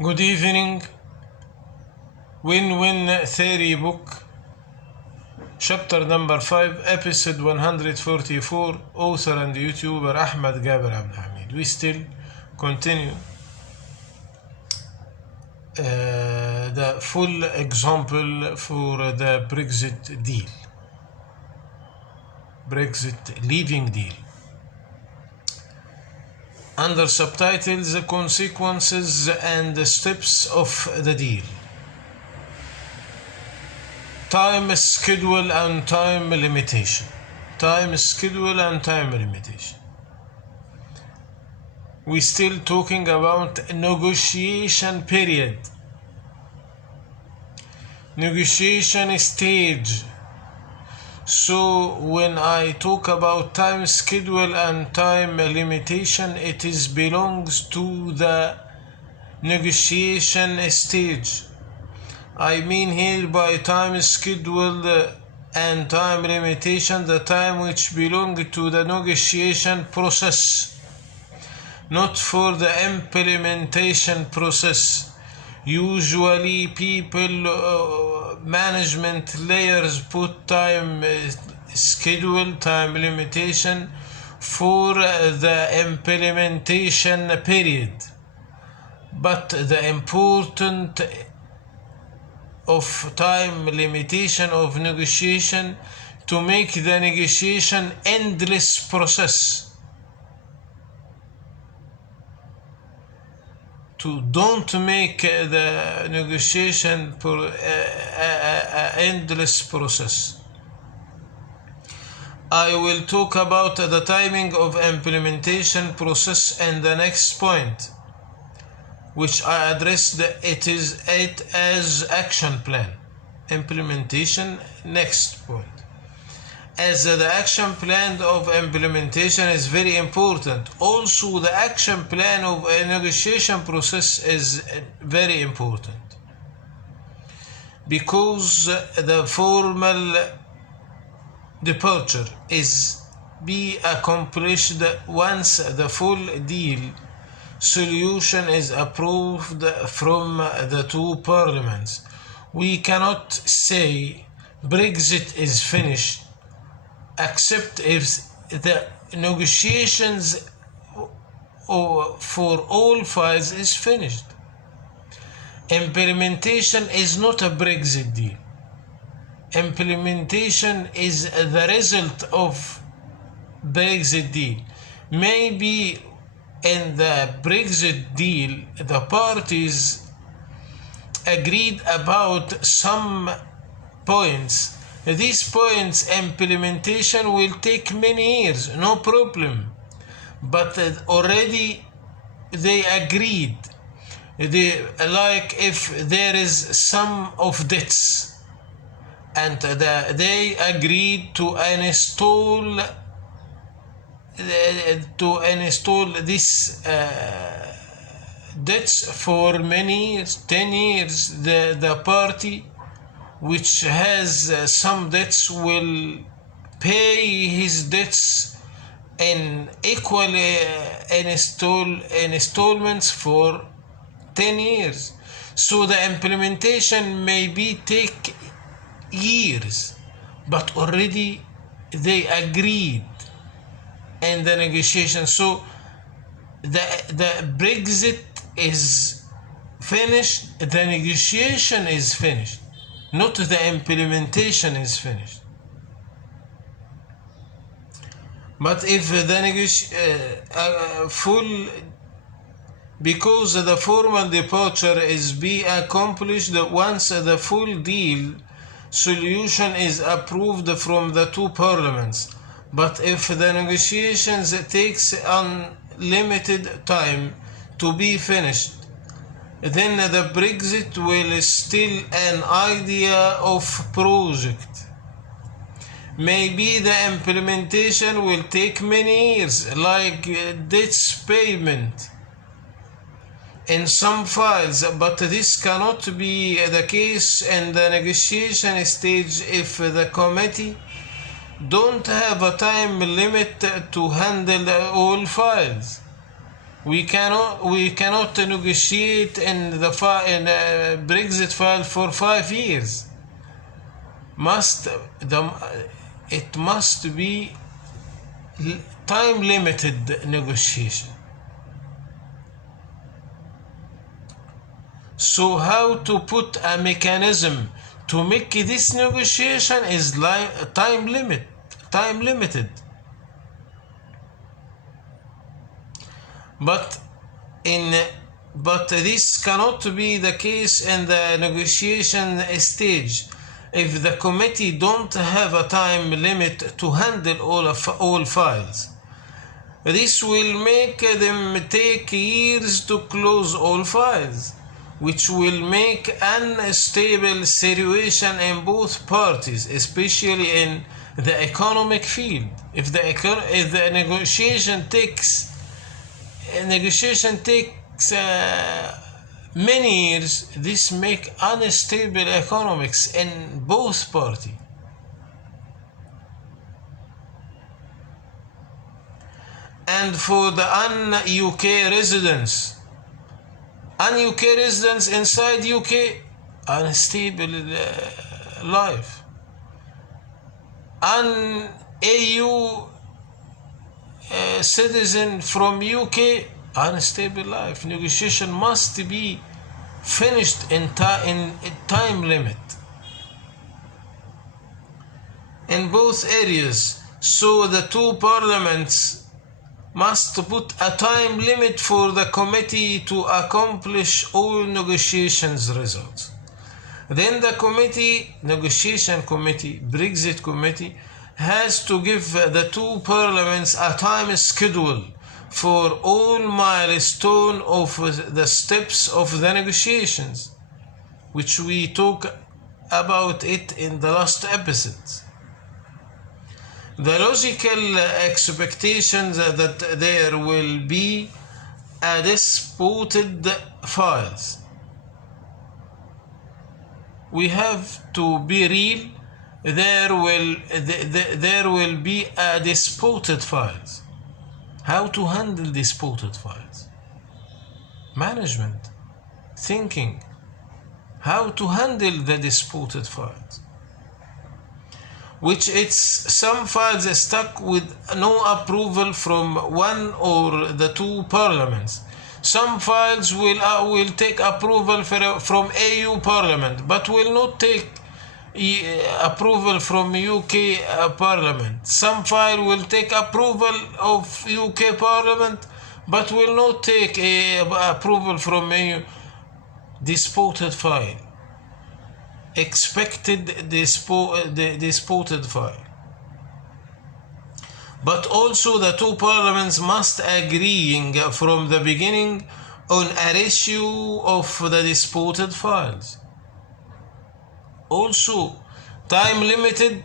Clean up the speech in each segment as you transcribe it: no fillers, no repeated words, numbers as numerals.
Good evening. Win-Win Theory Book, Chapter number 5, Episode 144, Author and YouTuber Ahmed Gaber Abdelhamid. We still continue the full example for the Brexit deal, Brexit leaving deal. Under subtitles, the consequences and the steps of the deal. Time schedule and time limitation. Time schedule and time limitation. We're still talking about negotiation period. Negotiation stage. So when I talk about time schedule and time limitation, it belongs to the negotiation stage. I mean here by time schedule and time limitation, the time which belongs to the negotiation process, not for the implementation process. Usually people, management layers put time schedule, time limitation for the implementation period. But the important of time limitation of negotiation to make the negotiation endless process. To don't make the negotiation for endless process. I will talk about the timing of implementation process in the next point, which I addressed it as action plan. Implementation, next point. As the action plan of implementation is very important, also the action plan of a negotiation process is very important, because the formal departure is be accomplished once the full deal solution is approved from the two parliaments. We cannot say Brexit is finished except if the negotiations for all files is finished. Implementation is not a Brexit deal. Implementation is the result of Brexit deal. Maybe in the Brexit deal, the parties agreed about some points. These points implementation will take many years, no problem. But already they agreed. Like if there is some of debts, and they agreed to install this debts for many years, 10 years. The party which has some debts will pay his debts in equal installments for 10 years. So the implementation maybe take years, but already they agreed in the negotiation. So the Brexit is finished, the negotiation is finished, not the implementation is finished. But if the full, because the formal departure is be accomplished once the full deal solution is approved from the two parliaments. But if the negotiations takes unlimited time to be finished, then the Brexit will still an idea of project. Maybe the implementation will take many years, like debts payment in some files, but this cannot be the case in the negotiation stage if the committee don't have a time limit to handle all files. we cannot negotiate in the Brexit file for 5 years. It must be time limited negotiation. So how to put a mechanism to make this negotiation is time limited. But this cannot be the case in the negotiation stage if the committee don't have a time limit to handle all files. This will make them take years to close all files, which will make unstable situation in both parties, especially in the economic field. If the negotiation takes many years, this make unstable economics in both parties. And for the un-UK residents inside UK, unstable life. EU citizen from UK, unstable life. Negotiation must be finished in time limit in both areas. So the two parliaments must put a time limit for the committee to accomplish all negotiations results. Then the negotiation committee, Brexit committee, has to give the two parliaments a time schedule for all milestone of the steps of the negotiations, which we talk about it in the last episode. The logical expectations that there will be a disputed files. We have to be real. There will be a disputed files. How to handle disputed files? Management, thinking, how to handle the disputed files. Which it's some files stuck with no approval from one or the two parliaments. Some files will take approval from EU Parliament, but will not take approval from UK Parliament. Some file will take approval of UK Parliament, but will not take approval from EU. Disputed file. Expected disputed file. But also the two parliaments must agreeing from the beginning on a ratio of the disputed files. Also time limited,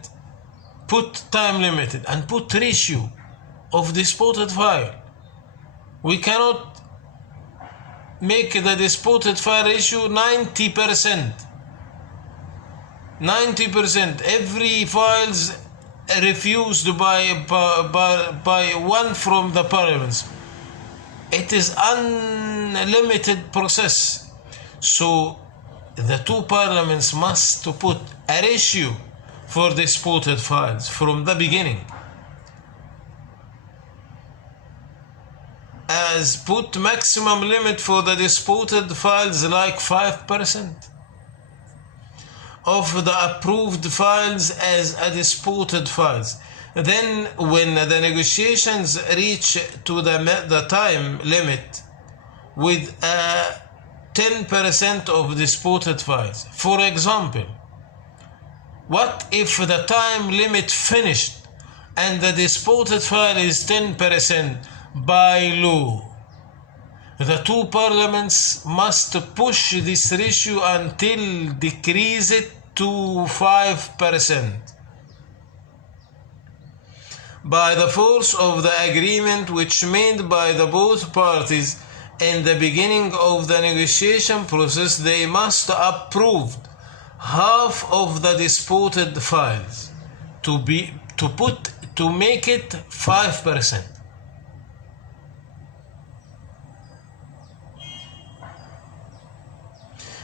put time limited and put ratio of disputed file. We cannot make the disputed file ratio 90%. 90%. Every files refused by one from the parliaments. It is unlimited process. So the two parliaments must put a ratio for disputed files from the beginning. As put maximum limit for the disputed files like 5% of the approved files as a disputed files. Then when the negotiations reach to the time limit with 10% of disputed files. For example, what if the time limit finished and the disputed file is 10% by law? The two parliaments must push this ratio until decrease it to 5% by the force of the agreement which made by the both parties in the beginning of the negotiation process. They must approve half of the disputed files to make it 5%.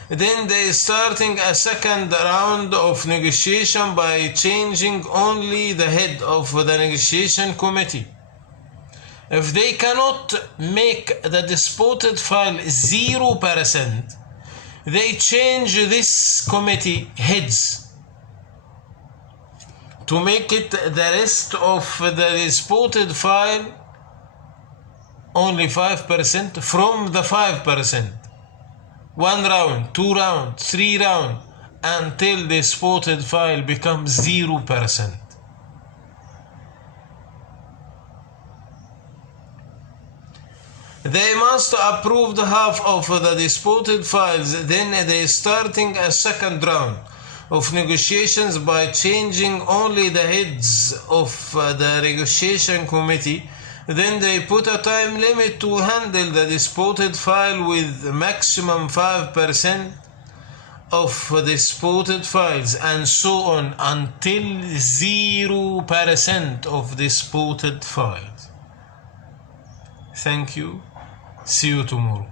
Then they starting a second round of negotiation by changing only the head of the negotiation committee. If they cannot make the disputed file 0%, they change this committee heads to make it the rest of the disputed file only 5% from the 5%. 1 round, 2 rounds, 3 rounds, until the disputed file becomes 0%. They must approve the half of the disputed files, then they starting a second round of negotiations by changing only the heads of the negotiation committee. Then they put a time limit to handle the disputed file with maximum 5% of disputed files, and so on until 0% of disputed files. Thank you. See you tomorrow.